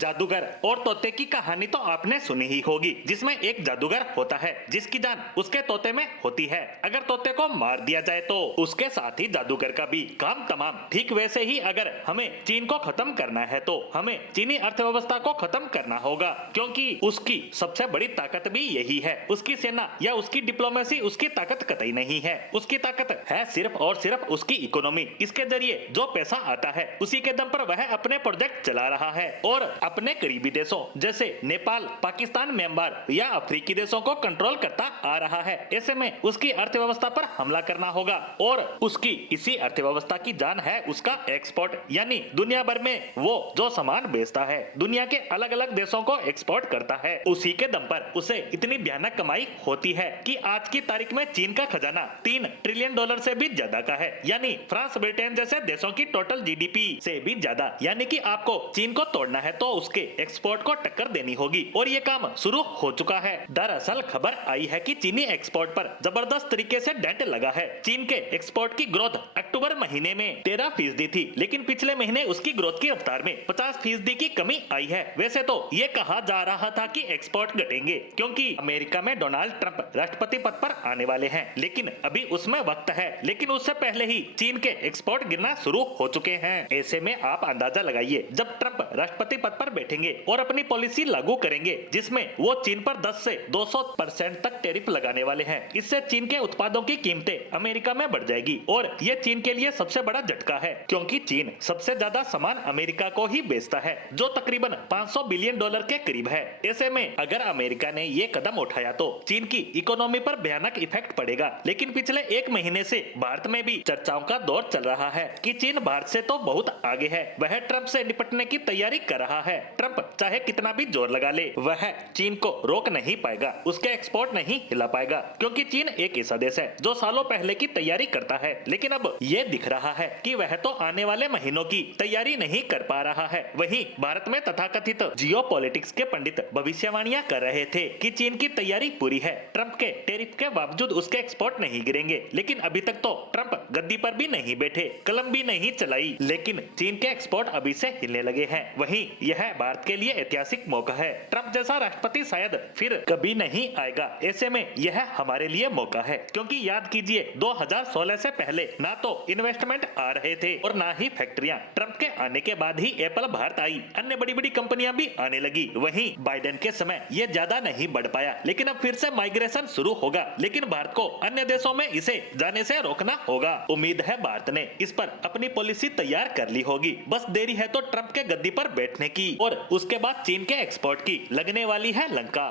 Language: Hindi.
जादूगर और तोते की कहानी तो आपने सुनी ही होगी, जिसमें एक जादूगर होता है जिसकी जान उसके तोते में होती है। अगर तोते को मार दिया जाए तो उसके साथ ही जादूगर का भी काम तमाम। ठीक वैसे ही अगर हमें चीन को खत्म करना है तो हमें चीनी अर्थव्यवस्था को खत्म करना होगा, क्योंकि उसकी सबसे बड़ी ताकत भी यही है। उसकी सेना या उसकी डिप्लोमेसी उसकी ताकत कतई नहीं है। उसकी ताकत है सिर्फ और सिर्फ उसकी इकोनॉमी। इसके जरिए जो पैसा आता है उसी के दम पर वह अपने प्रोजेक्ट चला रहा है और अपने करीबी देशों जैसे नेपाल, पाकिस्तान, म्यांमार या अफ्रीकी देशों को कंट्रोल करता आ रहा है। ऐसे में उसकी अर्थव्यवस्था पर हमला करना होगा और उसकी इसी अर्थव्यवस्था की जान है उसका एक्सपोर्ट, यानी दुनिया भर में वो जो सामान बेचता है दुनिया के अलग अलग देशों को एक्सपोर्ट करता है। उसी के दम पर उसे इतनी भयानक कमाई होती है कि आज की तारीख में चीन का खजाना $3 ट्रिलियन से भी ज्यादा का है, यानी फ्रांस, ब्रिटेन जैसे देशों की टोटल जीडीपी से भी ज्यादा। यानी कि आपको चीन को तोड़ना है तो उसके एक्सपोर्ट को टक्कर देनी होगी और ये काम शुरू हो चुका है। दरअसल खबर आई है कि चीनी एक्सपोर्ट पर जबरदस्त तरीके से डेंट लगा है। चीन के एक्सपोर्ट की ग्रोथ अक्टूबर महीने में 13% थी, लेकिन पिछले महीने उसकी ग्रोथ की रफ्तार में 50% की कमी आई है। वैसे तो ये कहा जा रहा था कि एक्सपोर्ट घटेंगे क्योंकि अमेरिका में डोनाल्ड ट्रंप राष्ट्रपति पद पर आने वाले हैं, लेकिन अभी उसमें वक्त है। लेकिन उससे पहले ही चीन के एक्सपोर्ट गिरना शुरू हो चुके हैं। ऐसे में आप अंदाजा लगाइए, जब ट्रंप राष्ट्रपति पद पर बैठेंगे और अपनी पॉलिसी लागू करेंगे जिसमें वो चीन पर 10 से 200% तक टैरिफ लगाने वाले हैं, इससे चीन के उत्पादों की कीमतें अमेरिका में बढ़ जाएगी और ये चीन के लिए सबसे बड़ा झटका है, क्योंकि चीन सबसे ज्यादा सामान अमेरिका को ही बेचता है, जो तकरीबन $500 बिलियन के करीब है। ऐसे में अगर अमेरिका ने ये कदम उठाया तो चीन की इकोनॉमी पर भयानक इफेक्ट पड़ेगा। लेकिन पिछले एक महीने से भारत में भी चर्चाओं का दौर चल रहा है कि चीन भारत से तो बहुत आगे है, वह ट्रंप से निपटने की तैयारी कर रहा है। ट्रंप चाहे कितना भी जोर लगा ले, वह चीन को रोक नहीं पाएगा, उसके एक्सपोर्ट नहीं हिला पाएगा, क्योंकि चीन एक ऐसा देश है जो सालों पहले की तैयारी करता है। लेकिन अब ये दिख रहा है कि वह तो आने वाले महीनों की तैयारी नहीं कर पा रहा है। वहीं भारत में तथाकथित जियोपॉलिटिक्स के पंडित भविष्यवाणियां कर रहे थे कि चीन की तैयारी पूरी है, ट्रंप के टैरिफ के बावजूद उसके एक्सपोर्ट नहीं गिरेंगे। लेकिन अभी तक तो ट्रंप गद्दी पर भी नहीं बैठे, कलम भी नहीं चलाई, लेकिन चीन के एक्सपोर्ट अभी से हिलने लगे हैं। वहीं यह भारत के लिए ऐतिहासिक मौका है। ट्रंप जैसा राष्ट्रपति शायद फिर कभी नहीं आएगा। ऐसे में यह हमारे लिए मौका है, क्योंकि याद कीजिए 2016 से पहले ना तो इन्वेस्टमेंट आ रहे थे और ना ही फैक्ट्रियां। ट्रंप के आने के बाद ही एप्पल भारत आई, अन्य बड़ी बड़ी कंपनियां भी आने लगी। वहीं बाइडेन के समय ये ज्यादा नहीं बढ़ पाया, लेकिन अब फिर से माइग्रेशन शुरू होगा। लेकिन भारत को अन्य देशों में इसे जाने से रोकना होगा। उम्मीद है भारत ने इस पर अपनी पॉलिसी तैयार कर ली होगी। बस देरी है तो ट्रंप के गद्दी पर बैठने की, और उसके बाद चीन के एक्सपोर्ट की लगने वाली है लंका।